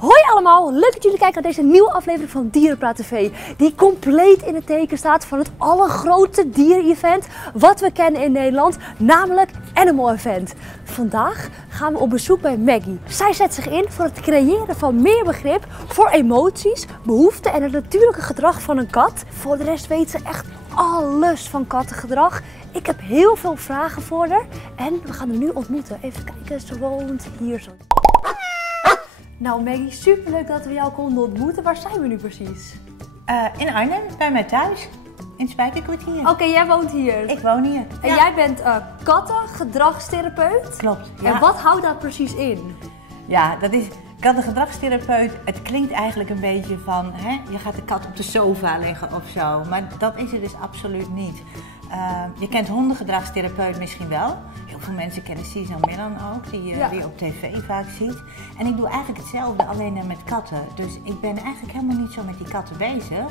Hoi allemaal, leuk dat jullie kijken naar deze nieuwe aflevering van Dierenpraat TV. Die compleet in het teken staat van het allergrootste dierenevent wat we kennen in Nederland, namelijk Animal Event. Vandaag gaan we op bezoek bij Maggie. Zij zet zich in voor het creëren van meer begrip voor emoties, behoeften en het natuurlijke gedrag van een kat. Voor de rest weet ze echt alles van kattengedrag. Ik heb heel veel vragen voor haar en we gaan haar nu ontmoeten. Even kijken, ze woont hier zo. Nou Maggie, superleuk dat we jou konden ontmoeten. Waar zijn we nu precies? In Arnhem, bij mij thuis. In het Spijkerkwartier. Oké, jij woont hier. Ik woon hier. En ja. jij bent kattengedragstherapeut? Klopt. En Ja. wat houdt dat precies in? Ja, dat is kattengedragstherapeut. Het klinkt eigenlijk een beetje van, je gaat de kat op de sofa leggen of zo. Maar dat is het dus absoluut niet. Je kent hondengedragstherapeut misschien wel. Heel veel mensen kennen Cesar Millan ook, die je op tv vaak ziet. En ik doe eigenlijk hetzelfde, alleen dan met katten. Dus ik ben eigenlijk helemaal niet zo met die katten bezig.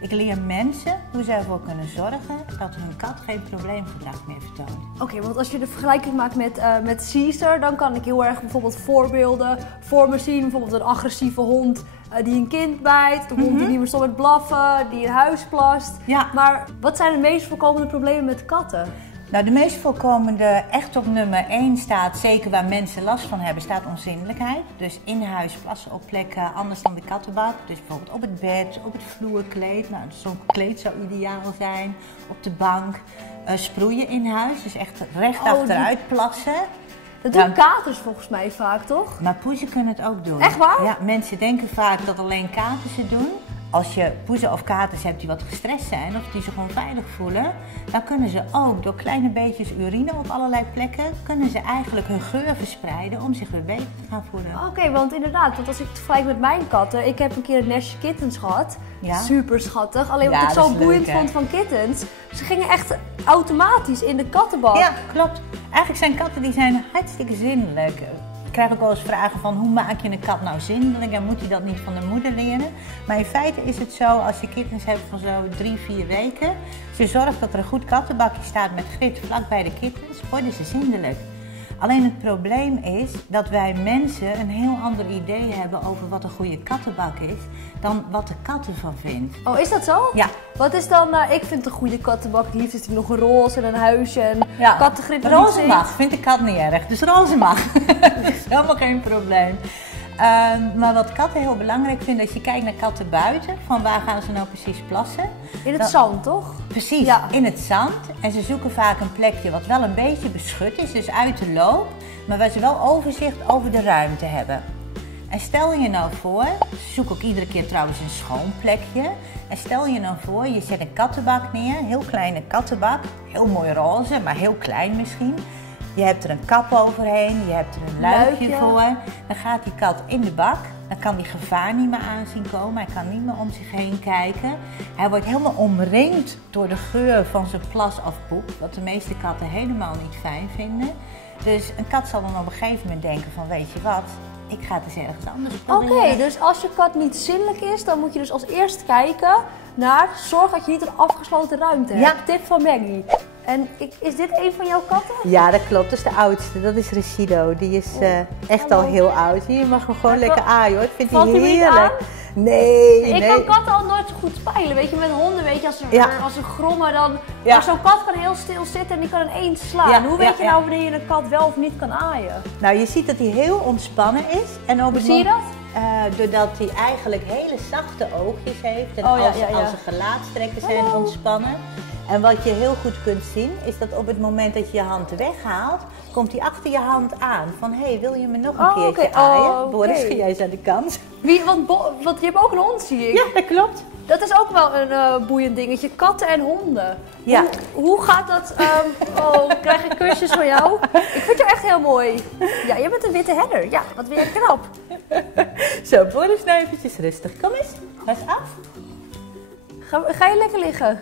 Ik leer mensen hoe zij ervoor kunnen zorgen dat hun kat geen probleemgedrag meer vertoont. Oké, want als je de vergelijking maakt met Caesar, dan kan ik heel erg bijvoorbeeld voorbeelden voor me zien. Bijvoorbeeld een agressieve hond die een kind bijt, de hond die niet meer stopt met blaffen, die in huis plast. Ja. Maar wat zijn de meest voorkomende problemen met katten? Nou, de meest voorkomende, echt op nummer 1 staat, zeker waar mensen last van hebben, staat onzindelijkheid. Dus in huis plassen op plekken anders dan de kattenbak. Dus bijvoorbeeld op het bed, op het vloerkleed. Nou, zo'n kleed zou ideaal zijn. Op de bank. Sproeien in huis, dus echt recht achteruit plassen. Dat doen katers volgens mij vaak, toch? Maar poezen kunnen het ook doen. Echt waar? Ja, mensen denken vaak dat alleen katers het doen. Als je poezen of katers hebt die wat gestrest zijn of die zich onveilig voelen, dan kunnen ze ook door kleine beetjes urine op allerlei plekken, kunnen ze eigenlijk hun geur verspreiden om zich weer beter te gaan voelen. Oké, want inderdaad, want als ik het vergelijk met mijn katten, ik heb een keer een nestje kittens gehad. Ja. Super schattig. Alleen wat Ja, ik dat zo is boeiend leuk, hè? vond van kittens, ze gingen echt automatisch in de kattenbak. Ja, klopt. Eigenlijk zijn katten die zijn hartstikke zindelijk. Ik krijg ook wel eens vragen van hoe maak je een kat nou zindelijk en moet je dat niet van de moeder leren. Maar in feite is het zo, als je kittens hebt van zo 3-4 weken, als je zorgt dat er een goed kattenbakje staat met grit vlak bij de kittens, worden ze zindelijk. Alleen het probleem is dat wij mensen een heel ander idee hebben over wat een goede kattenbak is dan wat de kat ervan vindt. Oh, is dat zo? Ja. Wat is dan, ik vind een goede kattenbak, het liefst is die nog een roze en een huisje en Ja. kattengrit. Roze mag, vindt de kat niet erg, dus roze mag. Dat is helemaal geen probleem. Maar wat katten heel belangrijk vinden, als je kijkt naar katten buiten, van waar gaan ze nou precies plassen? In het zand, toch? Precies, Ja. in het zand. En ze zoeken vaak een plekje wat wel een beetje beschut is, dus uit de loop, maar waar ze wel overzicht over de ruimte hebben. En stel je nou voor, zoek ook iedere keer trouwens een schoon plekje. En stel je nou voor, je zet een kattenbak neer, een heel kleine kattenbak, heel mooi roze, maar heel klein misschien. Je hebt er een kap overheen, je hebt er een luikje voor. Dan gaat die kat in de bak. Dan kan die gevaar niet meer aanzien komen. Hij kan niet meer om zich heen kijken. Hij wordt helemaal omringd door de geur van zijn plas of poep. Wat de meeste katten helemaal niet fijn vinden. Dus een kat zal dan op een gegeven moment denken van, weet je wat, ik ga het eens ergens anders proberen. Oké, dus als je kat niet zindelijk is, dan moet je dus als eerste kijken naar zorg dat je niet een afgesloten ruimte hebt. Ja. Tip van Maggie. En is dit een van jouw katten? Ja, dat klopt. Dat is de oudste. Dat is Resido. Die is echt al heel oud. Je mag hem gewoon lekker aaien hoor. Ik vind Valt die hij me niet heerlijk. Nee, Ik kan katten al nooit zo goed spijlen. Weet je, met honden weet je, als ze grommen dan... Ja. Maar zo'n kat kan heel stil zitten en die kan ineens slaan. Ja, Hoe weet je ja. nou wanneer je een kat wel of niet kan aaien? Nou, je ziet dat hij heel ontspannen is. En op Hoe zie je dat? Doordat hij eigenlijk hele zachte oogjes heeft. En Oh, ja, als ja, ja. zijn gelaatstrekken zijn ontspannen. En wat je heel goed kunt zien, is dat op het moment dat je je hand weghaalt, komt hij achter je hand aan. Van, hé, wil je me nog een keertje oké. aaien? Oh, oké. Boris, ga jij eens aan de kant. Want je hebt ook een hond, zie ik. Ja, dat klopt. Dat is ook wel een boeiend dingetje. Katten en honden. Ja. Hoe gaat dat? Krijg ik kusjes van jou? Ik vind jou echt heel mooi. Ja, jij bent een witte herder. Ja, wat weer knap. Zo, Boris, nou eventjes rustig. Kom eens, was af. Ga je lekker liggen?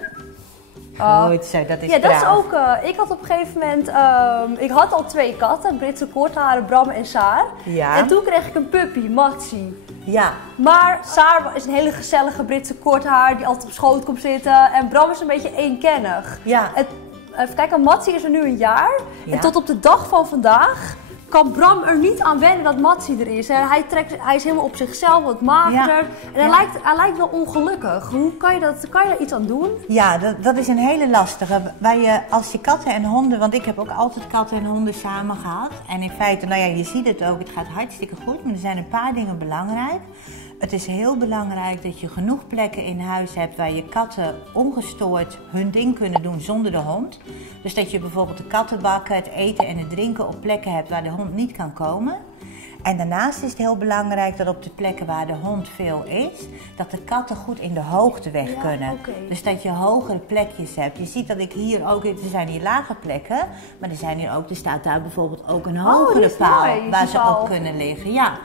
Goed zo, dat is Ja, dat is braaf. ook. Ik had op een gegeven moment. Ik had al 2 katten, Britse kortharen, Bram en Saar. Ja. En toen kreeg ik een puppy, Matsie. Ja. Maar Saar is een hele gezellige Britse korthaar die altijd op schoot komt zitten. En Bram is een beetje eenkennig. Ja. Even kijken, Matsie is er nu een jaar. Ja. En tot op de dag van vandaag kan Bram er niet aan wennen dat Matsie er is. Hij is helemaal op zichzelf, wat magerder. En hij lijkt wel ongelukkig. Hoe kan je daar iets aan doen? Ja, dat is een hele lastige. Als je katten en honden, want ik heb ook altijd katten en honden samen gehad. En in feite, nou ja, je ziet het ook, het gaat hartstikke goed. Maar er zijn een paar dingen belangrijk. Het is heel belangrijk dat je genoeg plekken in huis hebt waar je katten ongestoord hun ding kunnen doen zonder de hond. Dus dat je bijvoorbeeld de kattenbakken, het eten en het drinken op plekken hebt waar de hond niet kan komen. En daarnaast is het heel belangrijk dat op de plekken waar de hond veel is, dat de katten goed in de hoogte weg kunnen. Okay. Dus dat je hogere plekjes hebt. Je ziet dat ik hier ook, er zijn hier lage plekken, maar er staat daar bijvoorbeeld ook een hogere paal waar ze op kunnen liggen. Ja.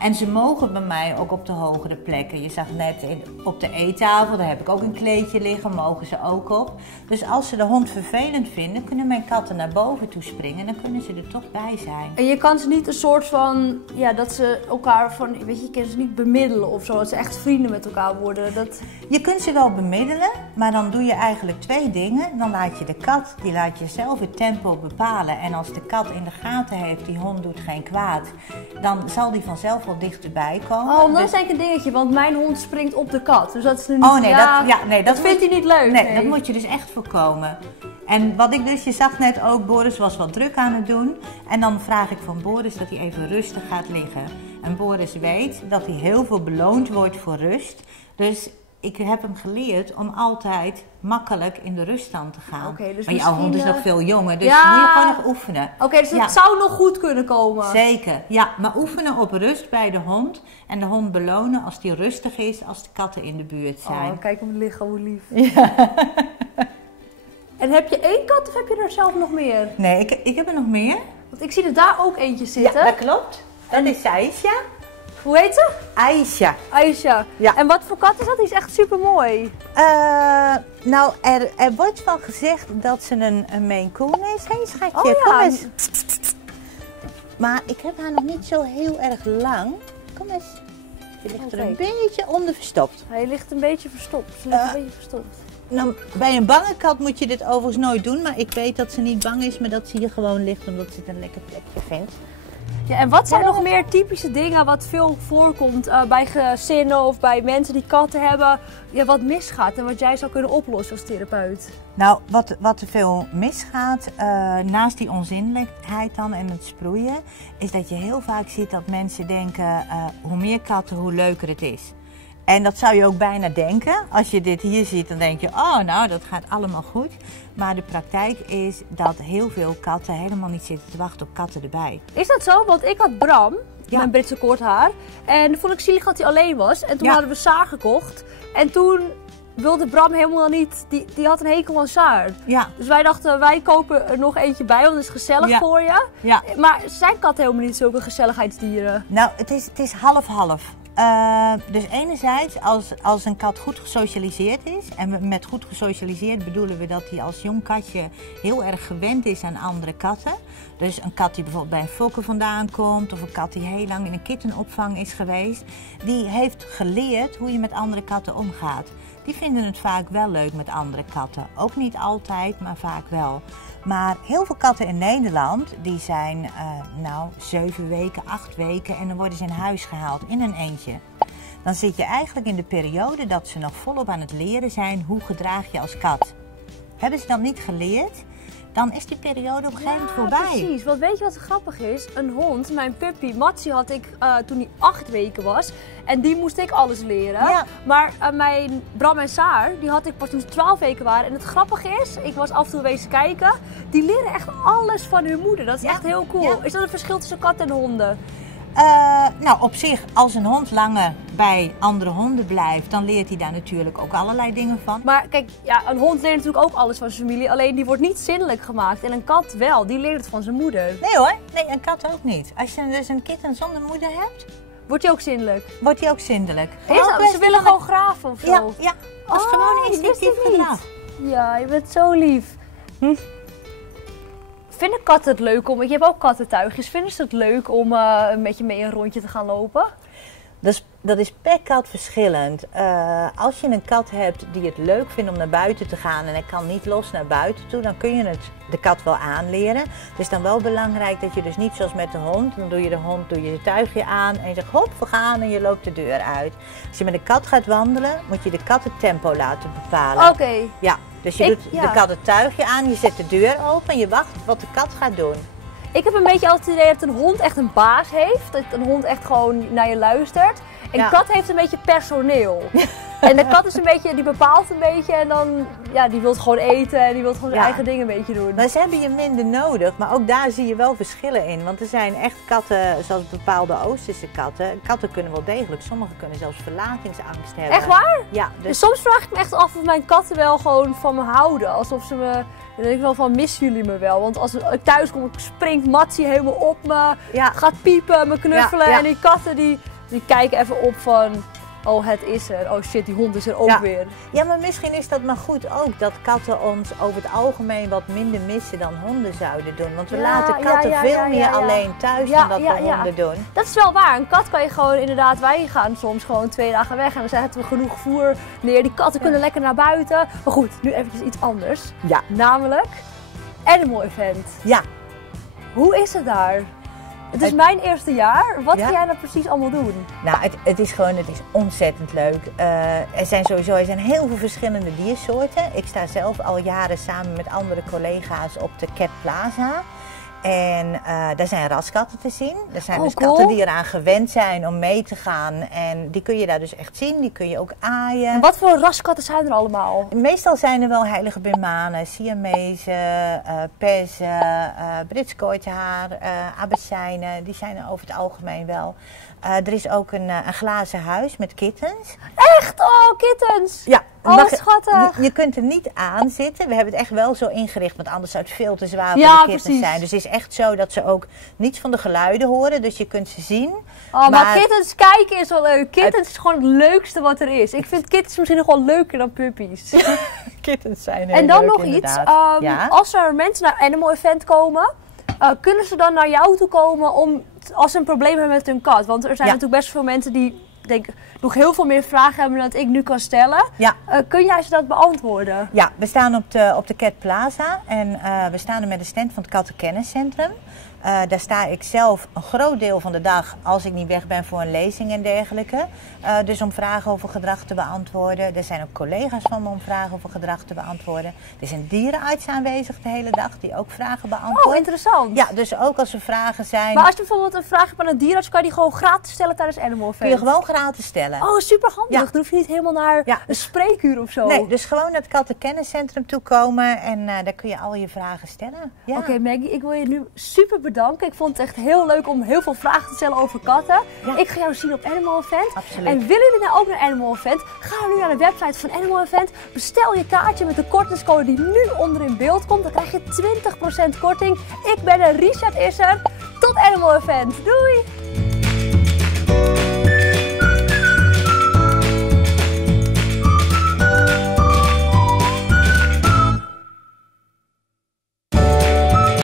En ze mogen bij mij ook op de hogere plekken. Je zag net op de eettafel, daar heb ik ook een kleedje liggen, mogen ze ook op. Dus als ze de hond vervelend vinden, kunnen mijn katten naar boven toe springen en dan kunnen ze er toch bij zijn. En je kan ze niet een soort van, ja, dat ze elkaar van, weet je kan ze niet bemiddelen of zo, dat ze echt vrienden met elkaar worden. Je kunt ze wel bemiddelen, maar dan doe je eigenlijk 2 dingen. Dan laat je de kat, die laat je zelf het tempo bepalen. En als de kat in de gaten heeft, die hond doet geen kwaad, dan zal die vanzelf dichterbij komen. Oh, dat is eigenlijk een dingetje, want mijn hond springt op de kat. Dus dat is nu niet... Oh nee, dat vindt hij niet leuk. Nee, dat moet je dus echt voorkomen. En je zag net ook, Boris was wat druk aan het doen. En dan vraag ik van Boris dat hij even rustig gaat liggen. En Boris weet dat hij heel veel beloond wordt voor rust. Dus ik heb hem geleerd om altijd makkelijk in de ruststand te gaan. Dus maar jouw hond is nog veel jonger, dus ja, moet je gewoon nog oefenen. Dus het zou nog goed kunnen komen. Zeker, ja. Maar oefenen op rust bij de hond. En de hond belonen als die rustig is, als de katten in de buurt zijn. Oh, kijk hem liggen, hoe lief. Ja. En heb je 1 kat of heb je er zelf nog meer? Nee, ik heb er nog meer. Want ik zie er daar ook eentje zitten. Ja, dat klopt. Dat is Aisha. Hoe heet ze? Aisha. Aisha. Ja. En wat voor kat is dat? Die is echt super mooi. Nou, er wordt van gezegd dat ze een Maine Coon is. Hé, schatje, oh, kom ja. eens. Maar ik heb haar nog niet zo heel erg lang. Kom eens. Je ligt er een beetje onder verstopt. Hij ligt een beetje verstopt. Ze ligt een beetje verstopt. Nou, bij een bange kat moet je dit overigens nooit doen. Maar ik weet dat ze niet bang is, maar dat ze hier gewoon ligt omdat ze het een lekker plekje vindt. Ja, en wat zijn nog meer typische dingen wat veel voorkomt bij gezinnen of bij mensen die katten hebben, ja, wat misgaat en wat jij zou kunnen oplossen als therapeut? Nou, wat er veel misgaat, naast die onzinnelijkheid dan en het sproeien, is dat je heel vaak ziet dat mensen denken, hoe meer katten, hoe leuker het is. En dat zou je ook bijna denken. Als je dit hier ziet, dan denk je, oh nou, dat gaat allemaal goed. Maar de praktijk is dat heel veel katten helemaal niet zitten te wachten op katten erbij. Is dat zo? Want ik had Bram, mijn Britse kort haar. En vond ik zielig dat hij alleen was. En toen hadden we Saar gekocht. En toen wilde Bram helemaal niet, die had een hekel aan Saar. Ja. Dus wij dachten, wij kopen er nog eentje bij, want het is gezellig voor je. Ja. Maar zijn katten helemaal niet zulke gezelligheidsdieren? Nou, het is half-half. Dus enerzijds, als een kat goed gesocialiseerd is, en met goed gesocialiseerd bedoelen we dat hij als jong katje heel erg gewend is aan andere katten. Dus een kat die bijvoorbeeld bij een fokker vandaan komt, of een kat die heel lang in een kittenopvang is geweest, die heeft geleerd hoe je met andere katten omgaat. Die vinden het vaak wel leuk met andere katten. Ook niet altijd, maar vaak wel. Maar heel veel katten in Nederland, die zijn 7 weken, 8 weken en dan worden ze in huis gehaald in een eentje. Dan zit je eigenlijk in de periode dat ze nog volop aan het leren zijn, hoe gedraag je als kat. Hebben ze dat niet geleerd, dan is die periode op een gegeven moment voorbij. Precies, want weet je wat grappig is? Een hond, mijn puppy Matsie had ik toen hij 8 weken was. En die moest ik alles leren. Ja. Maar mijn Bram en Saar, die had ik pas toen ze 12 weken waren. En het grappige is, ik was af en toe wezen kijken, die leren echt alles van hun moeder. Dat is echt heel cool. Ja. Is dat een verschil tussen katten en honden? Nou, op zich, als een hond langer bij andere honden blijft, dan leert hij daar natuurlijk ook allerlei dingen van. Maar kijk, ja, een hond leert natuurlijk ook alles van zijn familie, alleen die wordt niet zindelijk gemaakt. En een kat wel, die leert het van zijn moeder. Nee hoor, nee, een kat ook niet. Als je dus een kitten zonder moeder hebt, wordt hij ook zindelijk? Wordt hij ook zindelijk. Ze willen gewoon graven of zo? Ja, dat is gewoon instinctief gedrag. Ja, je bent zo lief. Vinden katten het leuk om, je hebt ook kattentuigjes, vinden ze het leuk om met je mee een rondje te gaan lopen? Dat is per kat verschillend. Als je een kat hebt die het leuk vindt om naar buiten te gaan en hij kan niet los naar buiten toe, dan kun je de kat wel aanleren. Het is dan wel belangrijk dat je dus niet zoals met de hond, dan doe je je tuigje aan en je zegt hop, we gaan en je loopt de deur uit. Als je met een kat gaat wandelen, moet je de kat het tempo laten bepalen. Oké. Ja, dus je doet de kat het tuigje aan, je zet de deur open en je wacht wat de kat gaat doen. Ik heb een beetje altijd het idee dat een hond echt een baas heeft. Dat een hond echt gewoon naar je luistert. Een kat heeft een beetje personeel. En de kat is een beetje, die bepaalt een beetje en dan, die wil gewoon eten en die wil gewoon zijn eigen dingen een beetje doen. Maar ze hebben je minder nodig, maar ook daar zie je wel verschillen in. Want er zijn echt katten, zoals bepaalde Oosterse katten. Katten kunnen wel degelijk, sommige kunnen zelfs verlatingsangst hebben. Echt waar? Ja. Dus soms vraag ik me echt af of mijn katten wel gewoon van me houden. Alsof ze me, dan denk ik wel van, missen jullie me wel? Want als ik thuis kom, springt Matsie helemaal op me, gaat piepen, me knuffelen. En die katten die kijken even op van, oh het is er, oh shit die hond is er ook weer. Ja, maar misschien is dat maar goed ook dat katten ons over het algemeen wat minder missen dan honden zouden doen. Want we laten katten veel meer alleen thuis dan dat we honden doen. Dat is wel waar, een kat kan je gewoon inderdaad, wij gaan soms gewoon 2 dagen weg en dan zetten we genoeg voer neer. Die katten kunnen lekker naar buiten. Maar goed, nu eventjes iets anders. Ja. Namelijk Animal Event. Ja. Hoe is het daar? Het is mijn eerste jaar. Wat ga jij nou precies allemaal doen? Nou, het is ontzettend leuk. Er zijn heel veel verschillende diersoorten. Ik sta zelf al jaren samen met andere collega's op de Cat Plaza. En daar zijn raskatten te zien. Er zijn dus katten die eraan gewend zijn om mee te gaan. En die kun je daar dus echt zien. Die kun je ook aaien. En wat voor raskatten zijn er allemaal? Meestal zijn er wel heilige Birmanen, Siamese, Perzen, Brits kooithaar, Abyssijnen. Die zijn er over het algemeen wel. Er is ook een glazen huis met kittens. Echt? Oh, kittens! Ja. Oh, schattig! Je kunt er niet aan zitten. We hebben het echt wel zo ingericht, want anders zou het veel te zwaar voor de kittens zijn. Dus het is echt zo dat ze ook niets van de geluiden horen. Dus je kunt ze zien. Oh, maar kittens kijken is wel leuk. Kittens is gewoon het leukste wat er is. Ik vind kittens misschien nog wel leuker dan puppies. Kittens zijn heel En dan leuk, nog inderdaad. iets. Als er mensen naar Animal Event komen, kunnen ze dan naar jou toe komen als ze een probleem hebben met hun kat? Want er zijn natuurlijk best veel mensen die nog heel veel meer vragen hebben dan ik nu kan stellen. Ja. Kun jij ze dat beantwoorden? Ja, we staan op de Cat Plaza en we staan er met de stand van het Kattenkenniscentrum. Daar sta ik zelf een groot deel van de dag als ik niet weg ben voor een lezing en dergelijke. Dus om vragen over gedrag te beantwoorden. Er zijn ook collega's van me om vragen over gedrag te beantwoorden. Er is een dierenarts aanwezig de hele dag die ook vragen beantwoordt. Oh, interessant. Ja, dus ook als er vragen zijn. Maar als je bijvoorbeeld een vraag hebt aan een dierenarts, kan je die gewoon gratis stellen tijdens Animal Event? Kun je gewoon gratis stellen. Oh, super handig. Dan hoef je niet helemaal naar een spreekuur of zo. Nee, dus gewoon naar het Kattenkenniscentrum toe komen en daar kun je al je vragen stellen. Ja. Oké, Maggie, ik wil je nu super bedanken. Ik vond het echt heel leuk om heel veel vragen te stellen over katten. Ja. Ik ga jou zien op Animal Event. Absoluut. En willen jullie nou ook naar Animal Event? Ga dan nu naar de website van Animal Event. Bestel je kaartje met de kortingscode die nu onder in beeld komt. Dan krijg je 20% korting. Ik ben er, Richard is er. Tot Animal Event. Doei!